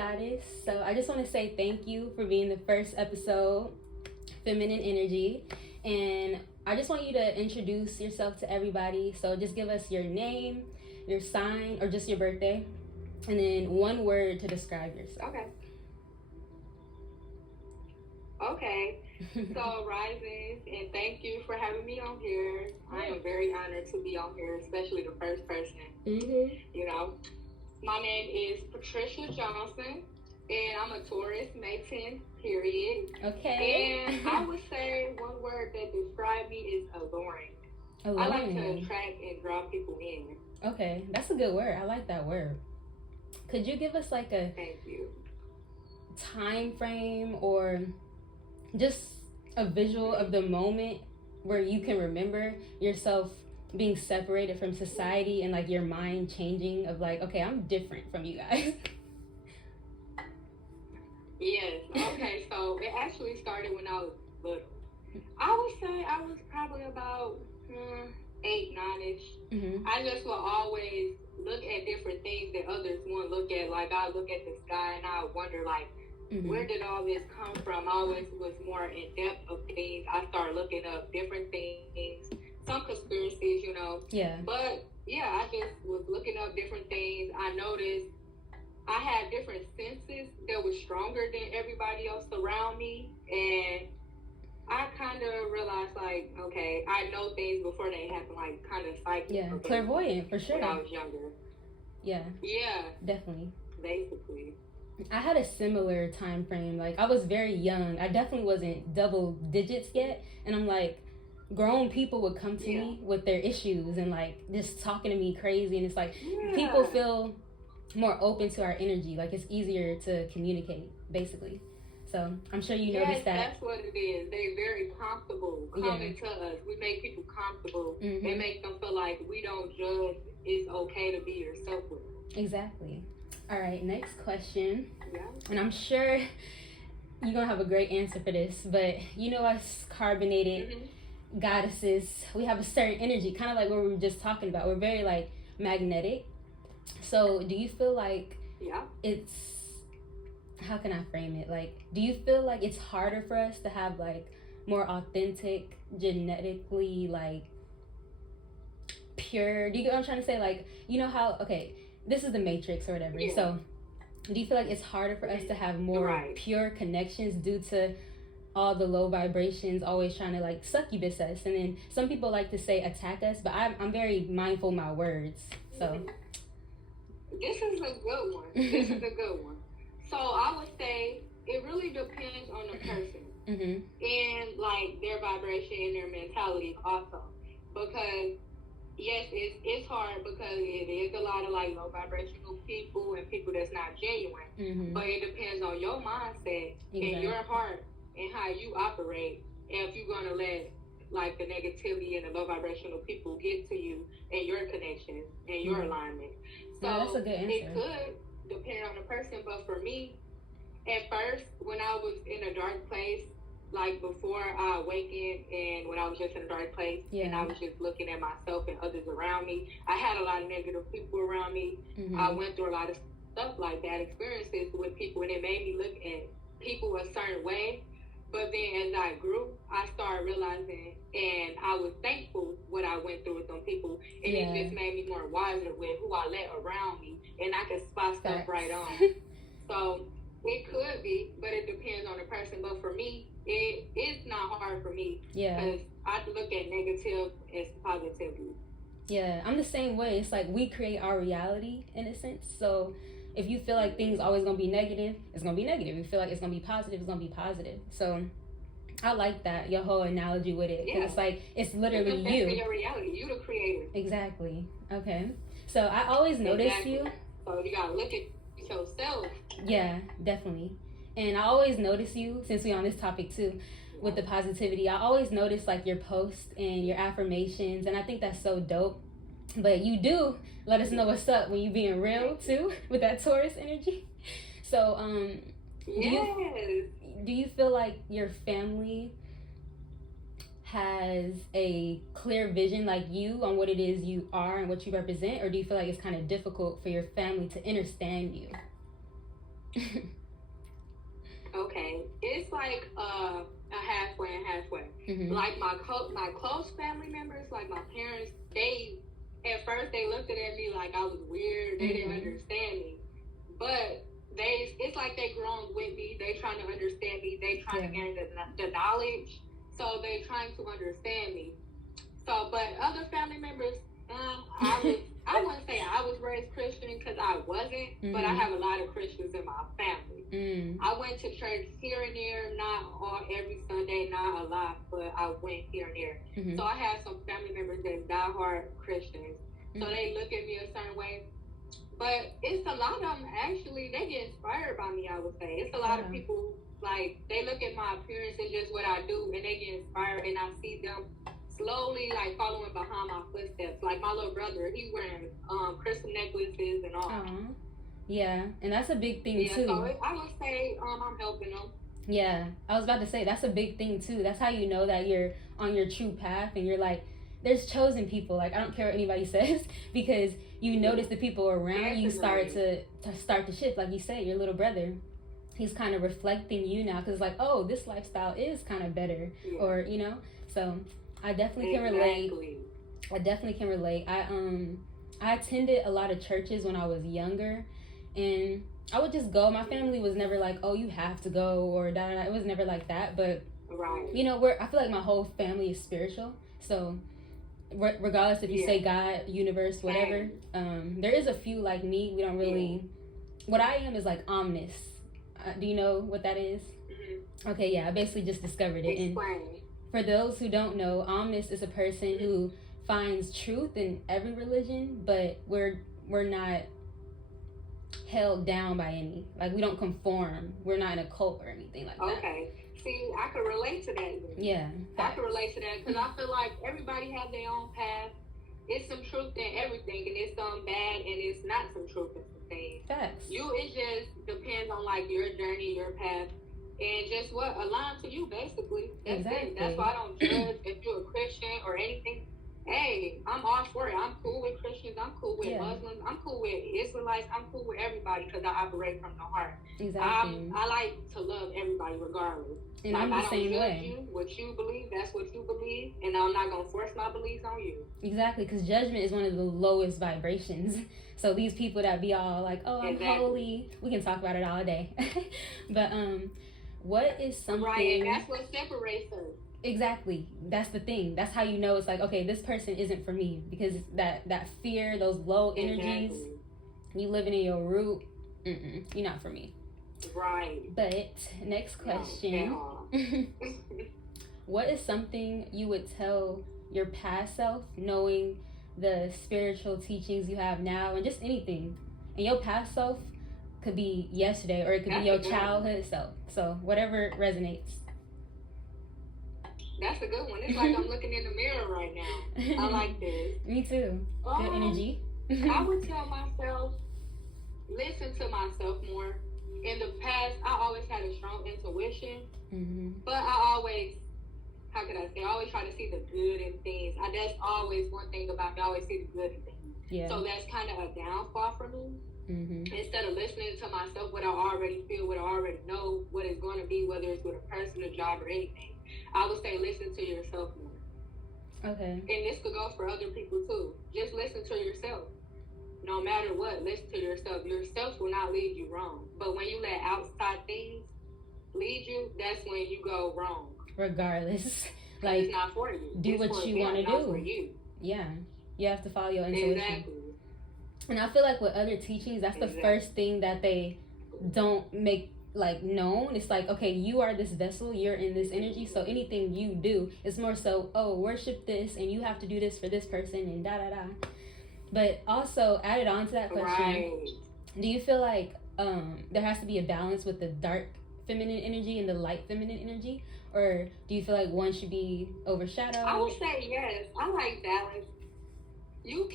Goddess. So I just want to say thank you for being the first episode, Feminine Energy. And I just want you to introduce yourself to everybody. So just give us your name, your sign, or just your birthday, and then one word to describe yourself. Okay. So, Risings, and thank you for having me on here. I am very honored to be on here, especially the first person. You know, my name is Patricia Johnson, and I'm a Taurus, May 10th, period. Okay. And I would say one word that describes me is alluring. I like to attract and draw people in. Okay, that's a good word. I like that word. Could you give us like a Thank you. time frame or just a visual of the moment where you can remember yourself being separated from society and like your mind changing of like, okay, I'm different from you guys? Yes. Okay, so it actually started when I was little. I would say I was probably about 8, 9-ish. I just will always look at different things that others won't look at. Like, I look at the sky and I wonder, like, where did all this come from? I always was more in depth of things. I started looking up different things, some conspiracies, you know. Yeah. But yeah, I just was looking up different things. I noticed I had different senses that were stronger than everybody else around me, and I kind of realized, like, okay, I know things before they happen, like kind of psychic. Yeah, clairvoyant for sure. When I was younger. Yeah. Yeah. Definitely. Basically. I had a similar time frame. Like, I was very young. I definitely wasn't double digits yet. And I'm like, grown people would come to me with their issues and like just talking to me crazy. And it's like, people feel more open to our energy. Like, it's easier to communicate, basically. So I'm sure you noticed that. That's what it is. They're very comfortable coming to us. We make people comfortable and make them feel like we don't judge. It's okay to be yourself with them. Exactly. All right, next question. Yeah. And I'm sure you're going to have a great answer for this, but you know us carbonated goddesses, we have a certain energy, kind of like what we were just talking about. We're very, like, magnetic. So do you feel like it's, how can I frame it? Like, do you feel like it's harder for us to have, like, more authentic, genetically, like, pure, do you get what I'm trying to say? Like, you know how, okay, this is the Matrix or whatever. So do you feel like it's harder for us to have more pure connections due to all the low vibrations always trying to like succubus us? And then some people like to say attack us, but I'm very mindful of my words. So this is a good one. This is a good one. So I would say it really depends on the person and like their vibration and their mentality also, because yes, it's hard because it is a lot of like low vibrational people and people that's not genuine. But it depends on your mindset and your heart and how you operate. And if you're gonna let like the negativity and the low vibrational people get to you and your connection and your alignment. So that's a good answer. It could depend on the person, but for me, at first when I was in a dark place, like before I awakened and when I was just in a dark place and I was just looking at myself and others around me, I had a lot of negative people around me. I went through a lot of stuff like bad experiences with people, and it made me look at people a certain way. But then as I grew, I started realizing, and I was thankful what I went through with them people, and it just made me more wiser with who I let around me, and I could spot stuff right on. So it could be, but it depends on the person. But for me, it's not hard for me because I look at negative as positivity. Yeah, I'm the same way. It's like we create our reality in a sense. So if you feel like things always gonna be negative, it's gonna be negative. If you feel like it's gonna be positive, it's gonna be positive. So I like that, your whole analogy with it. Because it's like, it's literally you. Your reality. You the creator. Exactly. Okay. So I always notice you. So you gotta look at yourself. Yeah, definitely. And I always notice you, since we're on this topic too, with the positivity. I always notice like your posts and your affirmations, and I think that's so dope. But you do let us know what's up when you being real too, with that Taurus energy. So do you feel like your family has a clear vision like you on what it is you are and what you represent, or do you feel like it's kind of difficult for your family to understand you? Okay, it's like a halfway and halfway. Mm-hmm. Like my close family members, like my parents, they at first they looked at me like I was weird. They didn't understand me, but it's like they grown with me. They trying to understand me. They trying to gain the knowledge, so they trying to understand me. So, but other family members, I wouldn't say I was raised Christian because I wasn't, but I have a lot of Christians in my family. I went to church here and there, not every Sunday, not a lot, but I went here and there. So I have some family members that's diehard Christians. So they look at me a certain way. But it's a lot of them, actually, they get inspired by me, I would say. It's a lot of people, like, they look at my appearance and just what I do, and they get inspired, and I see them slowly, like, following behind my footsteps. Like, my little brother, he wearing crystal necklaces and all. Yeah, and that's a big thing, too. So I would say I'm helping them. Yeah, I was about to say, that's a big thing, too. That's how you know that you're on your true path, and you're like, there's chosen people. Like, I don't care what anybody says, because you notice the people around you start to shift. Like you said, your little brother, he's kind of reflecting you now, because like, oh, this lifestyle is kind of better, or you know. So I definitely can relate. I definitely can relate. I attended a lot of churches when I was younger, and I would just go. My family was never like, oh, you have to go, or da da da. It was never like that. But you know, I feel like my whole family is spiritual, so regardless if you say God, universe, whatever, there is a few like me. We don't really. What I am is like omnis. Do you know what that is? Okay, yeah, I basically just discovered it. And for those who don't know, omnis is a person who finds truth in every religion, but we're not held down by any. Like, we don't conform. We're not in a cult or anything like that. Okay. See, I could relate to that. Yeah. I could relate to that, because I feel like everybody has their own path. It's some truth in everything, and it's some bad, and it's not some truth in some things. Facts. It just depends on like your journey, your path, and just what aligns to you, basically. That's it. That's why I don't judge if you're a Christian or anything. Hey, I'm all for it. I'm cool with Christians. I'm cool with Muslims. I'm cool with Israelites. I'm cool with everybody, because I operate from the heart. Exactly. I like to love everybody regardless. And like, I'm the same way. You, what you believe, that's what you believe, and I'm not going to force my beliefs on you. Exactly, because judgment is one of the lowest vibrations. So these people that be all like, oh, I'm holy, we can talk about it all day. But what is something... Right, and that's what separates us. Exactly. That's the thing. That's how you know it's like, okay, this person isn't for me, because that fear, those low energies, you living in your root, you're not for me. Right. But next question. What is something you would tell your past self, knowing the spiritual teachings you have now, and just anything? And your past self could be yesterday, or it could be your childhood self. So whatever resonates. That's a good one. It's like I'm looking in the mirror right now. I like this. Me too. Good energy. I would tell myself, listen to myself more. In the past, I always had a strong intuition, but I always, how could I say, I always try to see the good in things. That's always one thing about me. I always see the good in things. Yeah. So that's kind of a downfall for me. Instead of listening to myself, what I already feel, what I already know, what it's going to be, whether it's with a person, a job, or anything, I would say listen to yourself more. Okay. And this could go for other people too. Just listen to yourself. No matter what, listen to yourself. Yourself will not lead you wrong. But when you let outside things lead you, that's when you go wrong. Regardless. Like, it's not for you. Do what you want to do. For you. Yeah. You have to follow your intuition. Exactly. And I feel like with other teachings, that's the first thing that they don't make like known. It's like, okay, you are this vessel, you're in this energy, so anything you do is more so, oh, worship this, and you have to do this for this person, and da da da. But also, added on to that question, do you feel like there has to be a balance with the dark feminine energy and the light feminine energy? Or do you feel like one should be overshadowed? I would say yes. I like balance. You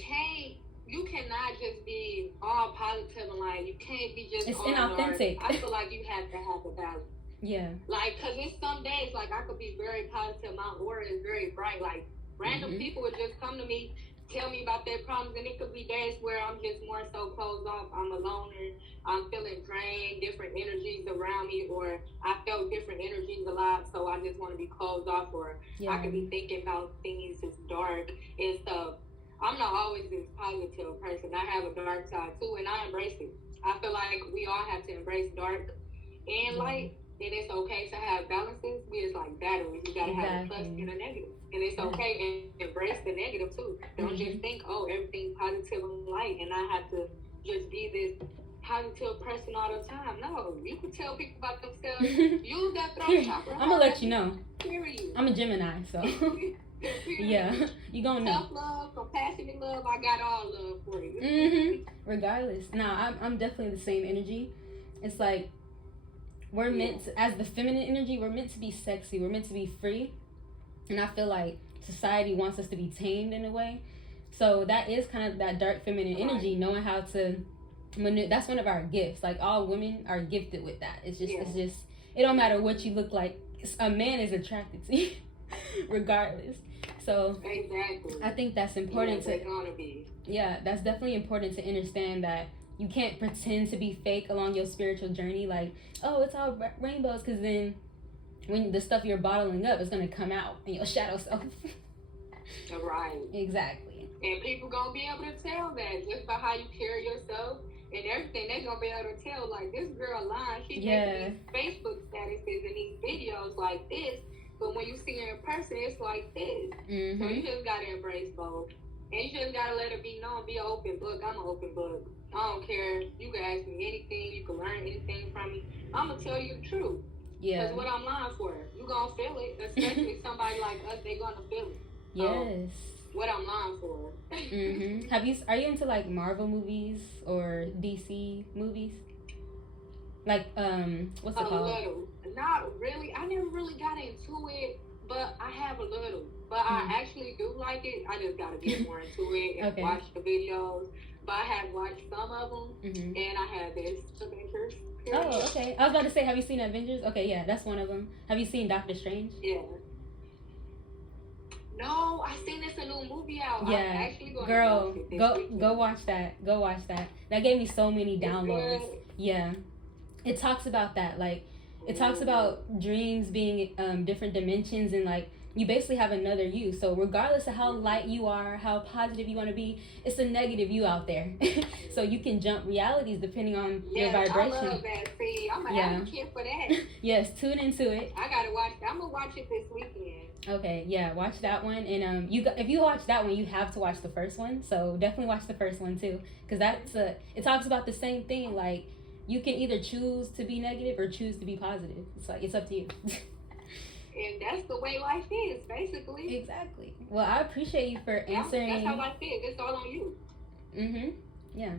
cannot just be all positive and like, you can't be just it's all inauthentic. I feel like you have to have a balance. Yeah. Like, because it's some days, like, I could be very positive. My aura is very bright. Like, random people would just come to me tell me about their problems, and it could be days where I'm just more so closed off. I'm a loner. I'm feeling drained, different energies around me, or I felt different energies a lot, so I just want to be closed off, or I could be thinking about things that's dark and stuff. I'm not always this positive person. I have a dark side too, and I embrace it. I feel like we all have to embrace dark and light, and it's okay to have balances. We just like batteries. You gotta have a plus and a negative. And it's okay and embrace the negative too. Don't just think, oh, everything's positive and light, and I have to just be this positive person all the time. No, you can tell people about themselves. Use that throat chakra. I'm gonna let you know. Period. I'm a Gemini, so yeah, you gonna know. Self-love, compassionate love, I got all love for you. Regardless. Nah, I'm definitely the same energy. It's like we're meant to, as the feminine energy, we're meant to be sexy. We're meant to be free. And I feel like society wants us to be tamed in a way. So that is kind of that dark feminine energy, knowing how to that's one of our gifts. Like all women are gifted with that. It's just it don't matter what you look like. A man is attracted to you regardless. So exactly. I think that's important that's definitely important to understand that you can't pretend to be fake along your spiritual journey. Like, oh, it's all rainbows, because then when the stuff you're bottling up is going to come out in your shadow self. Right. Exactly. And people going to be able to tell that just by how you carry yourself and everything. They're going to be able to tell, like, this girl lying. She making these Facebook statuses and these videos like this. But when you see her in person, it's like this. Mm-hmm. So you just got to embrace both. And you just got to let it be known. Be an open book. I'm an open book. I don't care. You can ask me anything. You can learn anything from me. I'm going to tell you the truth. Yeah. Because what I'm lying for, you gonna feel it. Especially somebody like us, they gonna feel it. Yes. What I'm lying for. Mm-hmm. Are you into like Marvel movies or DC movies? Like what's it called? A little. Not really. I never really got into it, but I have a little. But I actually do like it. I just gotta get more into it and watch the videos. But I have watched some of them, and I have this Avengers. Oh, okay. I was about to say, have you seen Avengers? Okay, yeah, that's one of them. Have you seen Doctor Strange? Yeah. No, I seen this a new movie out. Yeah, I'm actually going girl, to go watch that. Go watch that. That gave me so many downloads. Yeah, it talks about that. Like, it talks about dreams being different dimensions, and like you basically have another you. So regardless of how light you are, how positive you want to be, it's a negative you out there. So you can jump realities depending on your vibration. I love that. See, I'm an advocate for that. Yes, tune into it. I gotta watch. I'm gonna watch it this weekend. Okay, yeah, watch that one, and if you watch that one, you have to watch the first one. So definitely watch the first one too, because it talks about the same thing. Like you can either choose to be negative or choose to be positive. It's like it's up to you. And that's the way life is, basically. Exactly. Well, I appreciate you for answering. That's how life is. It's all on you. Yeah.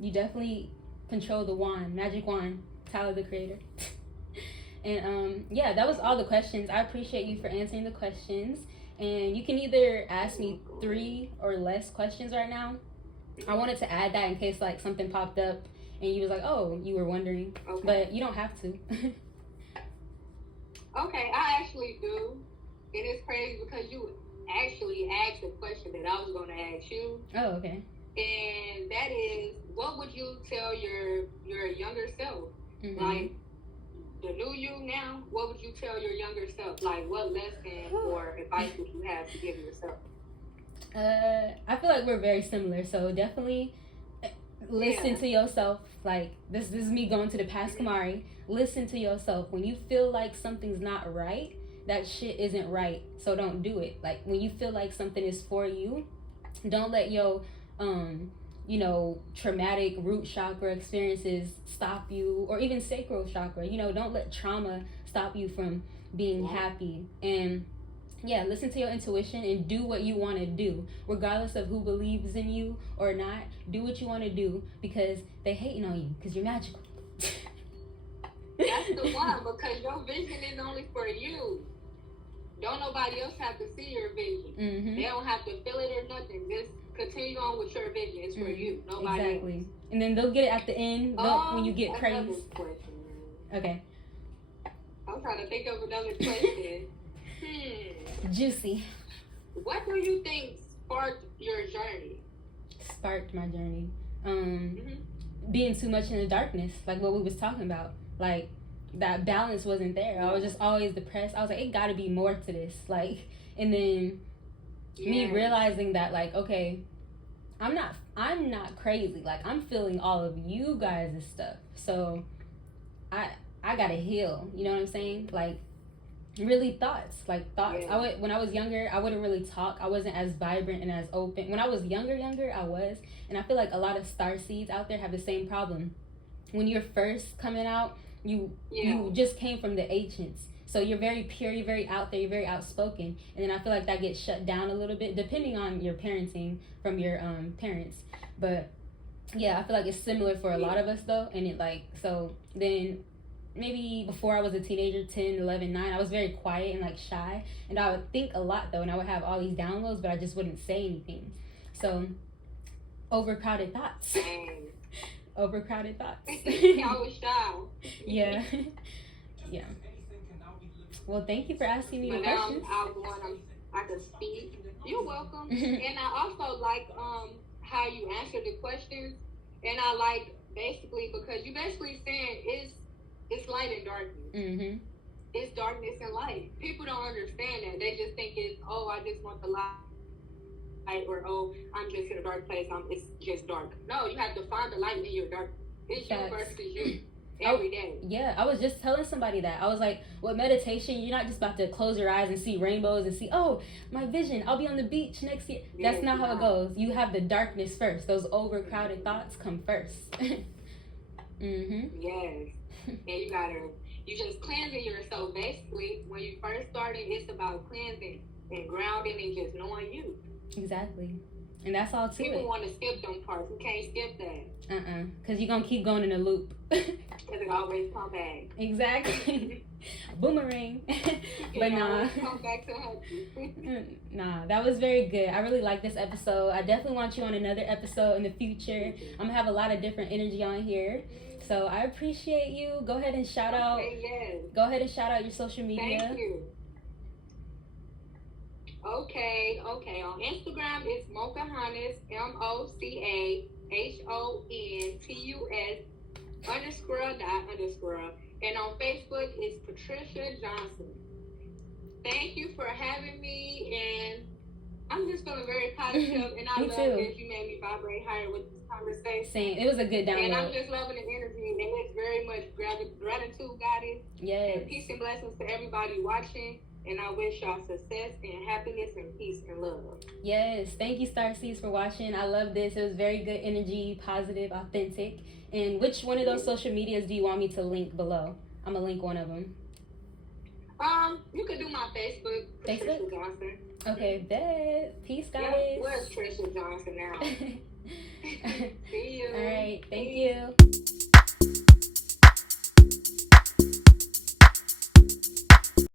You definitely control the wand, magic wand, Tyler the Creator. And yeah, that was all the questions. I appreciate you for answering the questions. And you can either ask me 3 or less questions right now. I wanted to add that in case like something popped up and you was like, oh, you were wondering. Okay. But you don't have to. Okay, I actually do. It is crazy because you actually asked a question that I was going to ask you. Oh, okay. And that is, what would you tell your younger self? Like, the new you now, what would you tell your younger self? Like, what lesson or advice would you have to give yourself? I feel like we're very similar, so definitely listen to yourself. Like, this is me going to the past Kamari. Listen to yourself. When you feel like something's not right, that shit isn't right, so don't do it. Like, when you feel like something is for you, don't let your traumatic root chakra experiences stop you, or even sacral chakra. Don't let trauma stop you from being happy. And listen to your intuition and do what you want to do, regardless of who believes in you or not. Do what you want to do, because they hating on you because you're magical. That's the one, because your vision is only for you. Don't nobody else have to see your vision. They don't have to feel it or nothing. Just continue on with your vision. It's for you. Nobody else. And then they'll get it at the end when you get praise. Okay. I'm trying to think of another question. Juicy. What do you think sparked your journey? Sparked my journey. Being too much in the darkness, like what we was talking about. Like, that balance wasn't there. I was just always depressed. I was like, it gotta be more to this. Like, and then me realizing that, like, okay, I'm not crazy. Like, I'm feeling all of you guys' stuff. So I gotta heal. You know what I'm saying? Like, really thoughts. Yeah. When I was younger, I wouldn't really talk. I wasn't as vibrant and as open. When I was younger, I was. And I feel like a lot of starseeds out there have the same problem. When you're first coming out, you just came from the ancients. So you're very pure, you're very out there, you're very outspoken. And then I feel like that gets shut down a little bit, depending on your parenting from your parents. But yeah, I feel like it's similar for a lot of us though. And it like, so then maybe before I was a teenager, 10, 11, 9, I was very quiet and like shy. And I would think a lot though, and I would have all these downloads, but I just wouldn't say anything. So, overcrowded thoughts. Overcrowded thoughts. I was shy. Yeah. Yeah. Well, thank you for asking me the questions. I can speak. You're welcome. And I also like how you answer the questions. And I like basically because you basically saying it's light and darkness. It's darkness and light. People don't understand that. They just think it's, oh, I just want the light, or oh, I'm just in a dark place. It's just dark. No, you have to find the light in your dark. It's you versus you. Every day. Yeah, I was just telling somebody that. I was like, with meditation, you're not just about to close your eyes and see rainbows and see, oh, my vision, I'll be on the beach next year. That's not how it goes. You have the darkness first. Those overcrowded thoughts come first. Yes. And you just cleansing yourself. Basically, when you first started, it's about cleansing and grounding and just knowing you. Exactly. And that's all to People it. Want to skip them parts. You can't skip that. Because you're going to keep going in a loop. Because it always come back. Exactly. Boomerang. But nah. Come back to her. Nah, that was very good. I really like this episode. I definitely want you on another episode in the future. I'm going to have a lot of different energy on here. So I appreciate you. Go ahead and shout out. Go ahead and shout out your social media. Thank you. Okay. On Instagram, it's Mocahontas, MOCAHONTUS_. And on Facebook, it's Patricia Johnson. Thank you for having me, and I'm just feeling very positive, and I love that you made me vibrate higher with this conversation. Same. It was a good download. And I'm just loving the energy, and it's very much gratitude, goddess. Yes. And peace and blessings to everybody watching. And I wish y'all success and happiness and peace and love. Yes. Thank you, Starseeds, for watching. I love this. It was very good energy, positive, authentic. And which one of those social medias do you want me to link below? I'm going to link one of them. You could do my Facebook. Patricia Johnson. Okay, bet. Peace, guys. Yeah, where's Patricia Johnson now?